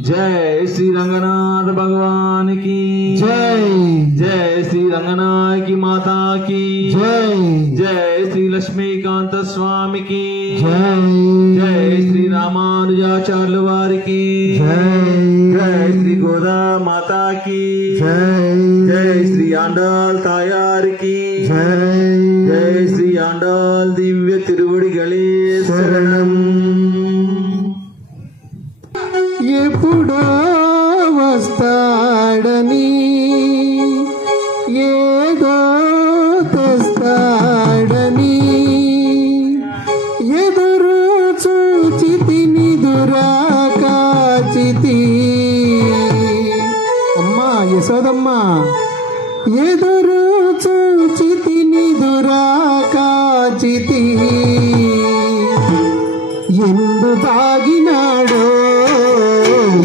जय श्री रंगनाथ भगवान की जय। जय श्री रंगनाथ की माता की जय। जय श्री लक्ष्मीकांत स्वामी की जय। जय श्री रामानुजाचार्य वार की जय। जय श्री गोदा माता की जय। जय श्री आंडाल तायार की जय। जय श्री आंडाल दिव्य तिरुवडिगले शरणम। ఎప్పుడో వస్తాడని ఏదో తెస్తాడని ఎదురు చూచితిని దురాకాచితి. అమ్మా యశోదమ్మా, ఎదురు చూచితిని దురాకాచితి. ఎందు తాగినాడో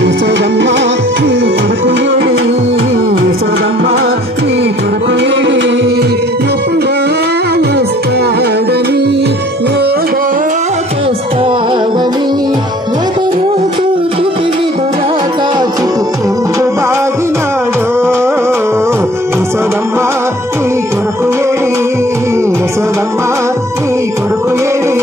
యశోదమ్మ నీ కొడుకు ఏడి, యశోదమ్మ నీ కొడుకు ఏడి. ఎప్పుడో వస్తాడని ఏదో తెస్తాడని ఎదురు చూచితిని దురాకాచితి. ఎందు తాగినాడో యశోదమ్మ నీ కొడుకు ఏడి, యశోదమ్మ నీ కొడుకు ఏడి.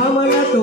భామలతో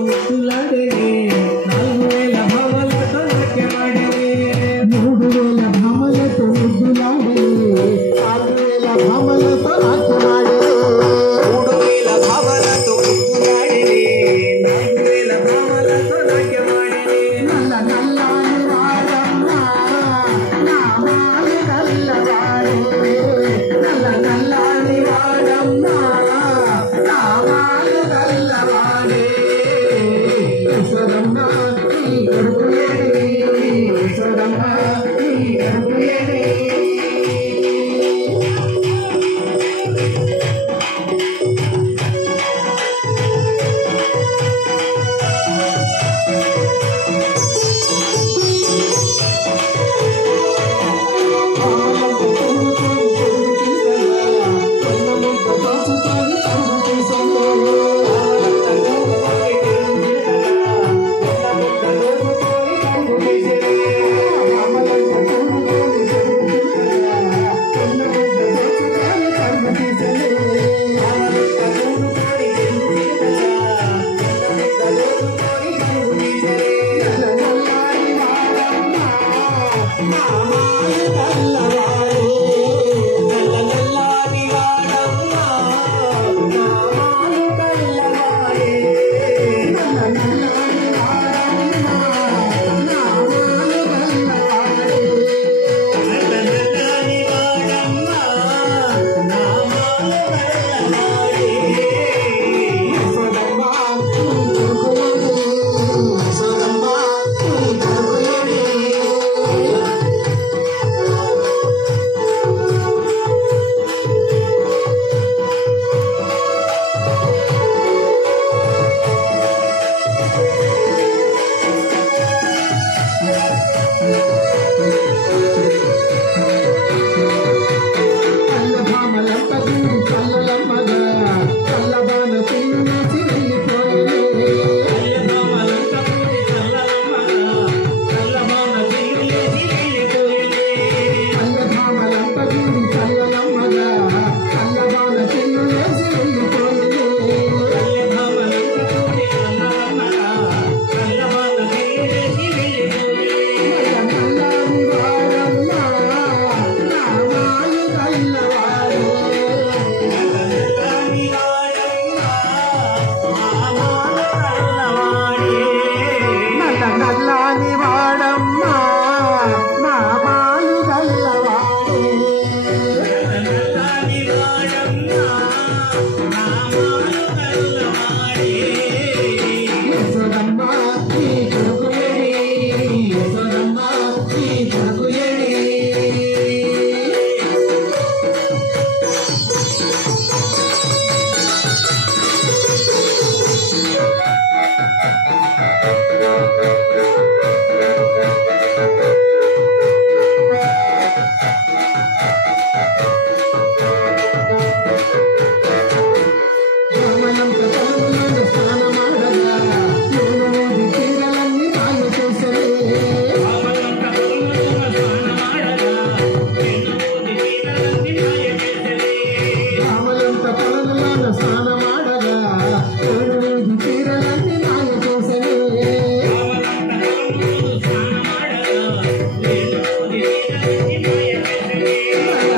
చీరలన్నీ మాయ చేసనే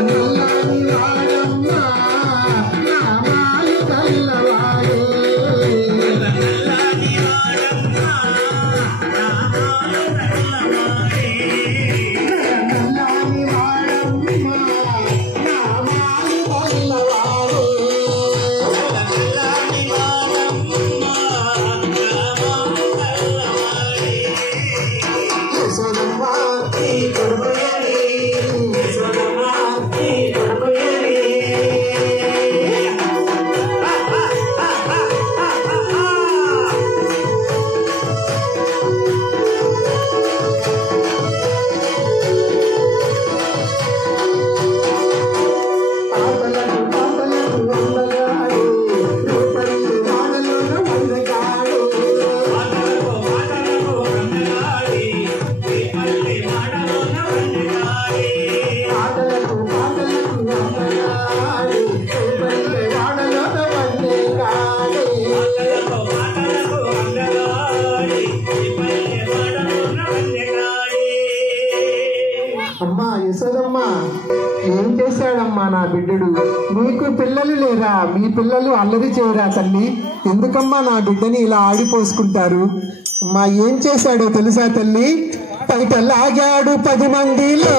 నల్లని వాడమ్మ నామాలు కల్లవాడే నల్లని వాడమ్మ నామాలు కల్లవాడే యశోదమ్మ నీ కొడుకు ఏడి యశోదమ్మ నీ కొడుకు ఏడి పాటలకు పాటలకు వందగాడు రూపల్లి వాడలోన వందగాడు పాటలకు పాటలకు వందగాడు రూపల్లి వాడలోన వందగాడు అమ్మా యశోదమ్మా ఏం చేశాడమ్మా నా బిడ్డడు నీకు పిల్లలు లేరా మీ పిల్లలు అల్లరి చేయరా తల్లి ఎందుకమ్మా నా బిడ్డని ఇలా ఆడిపోసుకుంటారు అమ్మా ఏం చేశాడో తెలుసా తల్లి బయట లాగాడు 10 మందిలో